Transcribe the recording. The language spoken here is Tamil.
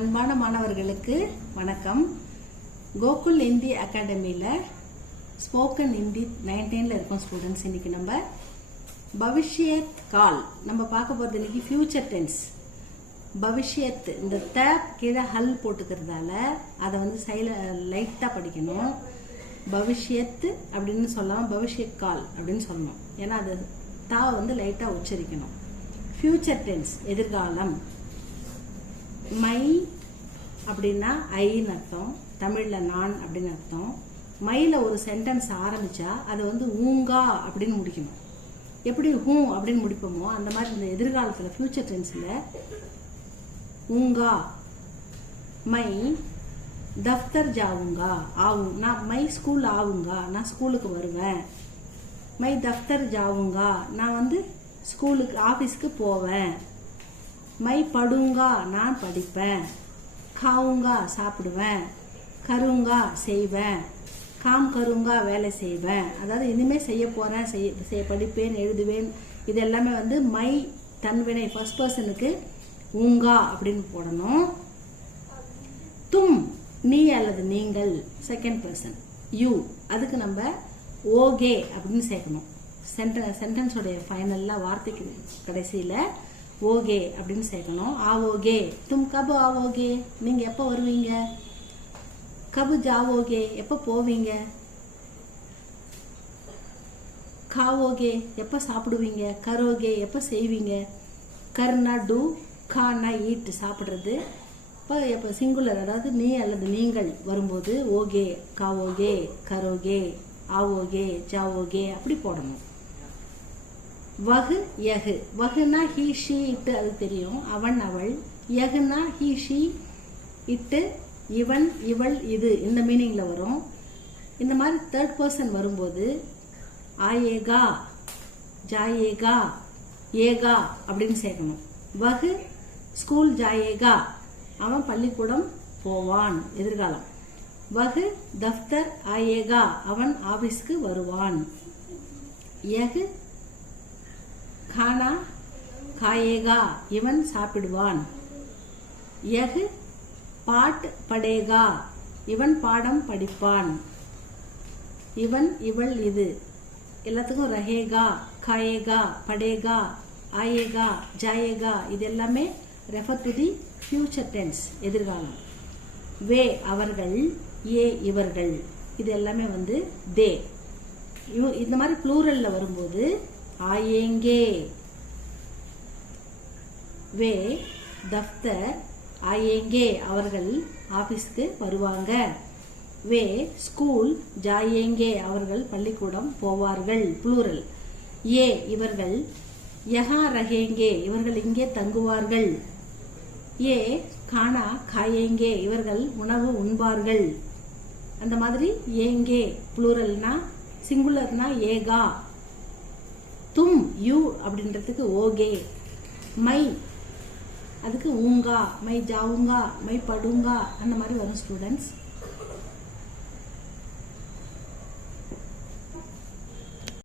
அன்பான மாணவர்களுக்கு வணக்கம். கோகுல் இந்தி அகாடமியில் ஸ்போக்கன் ஹிந்தி 19ல் இருக்கோம் ஸ்டூடெண்ட்ஸ். இன்னைக்கு நம்ம பவிஷ்யத் கால் நம்ம பார்க்க போகிறது. இன்னைக்கு ஃபியூச்சர் டென்ஸ். பவிஷ்யத் இந்த கீழே ஹல் போட்டுக்கிறதால அதை லைட்டாக படிக்கணும். பவிஷ்யத் அப்படின்னு சொல்லாமல் பவிஷ்யத் கால் அப்படின்னு சொல்லணும். ஏன்னா அது லைட்டாக உச்சரிக்கணும். ஃபியூச்சர் டென்ஸ் எதிர்காலம். மை அப்படின்னா ஐன்னு அர்த்தம், தமிழில் நான் அப்படின்னு அர்த்தம். மையில் ஒரு சென்டென்ஸ் ஆரம்பிச்சா அதை ஊங்கா அப்படின்னு முடிக்கணும். எப்படி ஹூ அப்படின்னு முடிப்போமோ அந்த மாதிரி இந்த எதிர்காலத்தில் ஃபியூச்சர் டென்ஸில் ஊங்கா. மை தஃப்தர் ஜாவுங்கா ஆகும், நான் மை ஸ்கூல் ஆகுங்கா, நான் ஸ்கூலுக்கு வருவேன். மை தஃப்தர் ஜாவுங்கா, நான் ஸ்கூலுக்கு ஆஃபீஸ்க்கு போவேன். மை படுங்கா, நான் படிப்பேன். காவுங்கா, சாப்பிடுவேன். கருங்கா, செய்வேன். காம் கருங்கா, வேலை செய்வேன். அதாவது இனிமேல் செய்ய போகிறேன், படிப்பேன், எழுதுவேன். இது எல்லாமே மை தன்வினை ஃபர்ஸ்ட் பர்சனுக்கு ஊங்கா அப்படின்னு போடணும். தும் நீ அல்லது நீங்கள் செகண்ட் பர்சன் யூ, அதுக்கு நம்ம ஓகே அப்படின்னு சேர்க்கணும். சென்டென்ஸோடைய ஃபைனலில் வார்த்தைக்கு கடைசியில் ஓகே அப்படின்னு சேர்க்கணும். ஆவோகே, தும் கபு ஆவோகே, நீங்கள் எப்போ வருவீங்க. கபு ஜாவோகே, எப்போ போவீங்க. காவோகே, எப்போ சாப்பிடுவீங்க. கரோகே, எப்போ செய்வீங்க. கர்னா டூ, கானா ஈட் சாப்பிட்றது. இப்போ சிங்குலர், அதாவது நீ அல்லது நீங்கள் வரும்போது ஓகே, காவோகே, கரோகே, ஆவோகே, ஜாவோகே அப்படி போடணும். வகு யகு, வகுனா ஹீ ஷீ இட்டு, அது தெரியும், அவன் அவள். யகுனா ஹீ ஷீ இட்டு, இவன் இவள் இது, இந்த மீனிங்ல வரும். இந்த மாதிரி தேர்ட் பர்சன் வரும்போது ஆயேகா, ஜாயேகா, ஏகா அப்படின்னு சேர்க்கணும். வகு ஸ்கூல் ஜாயேகா, அவன் பள்ளிக்கூடம் போவான் எதிர்காலம். வகு தஃப்தர் ஆயேகா, அவன் ஆபீஸ்க்கு வருவான். யகு கானா காயேகா, இவன் சாப்பிடுவான். யகு பாட் படேகா, இவன் பாடம் படிப்பான். இவன் இவள் இது எல்லாத்துக்கும் ரஹேகா, காயேகா, படேகா, ஆயேகா, ஜாயேகா இது எல்லாமே refer to the future tense எதிர்காலம். வே அவர்கள், ஏ இவர்கள், இது எல்லாமே தே. இந்த மாதிரி ப்ளூரல்ல வரும்போது ஆயேங்கே. வே தஃப்தர் ஆயேங்கே, அவர்கள் ஆபீஸ்க்கு வருவாங்க. வே ஸ்கூல் ஜாயேங்கே, அவர்கள் பள்ளிக்கூடம் போவார்கள் ப்ளூரல். ஏ இவர்கள், யஹா ரஹேங்கே, இவர்கள் இங்கே தங்குவார்கள். ஏ கானா காயேங்கே, இவர்கள் உணவு உண்பார்கள். அந்த மாதிரி ஏங்கே ப்ளூரல்னா, சிங்குலர்னா ஏகா. தும் யூ அப்படின்றதுக்கு ஓகே. மை அதுக்கு ஊங்கா, மை ஜாவுங்கா, மை படுங்கா அந்த மாதிரி வரும் ஸ்டூடெண்ட்ஸ்.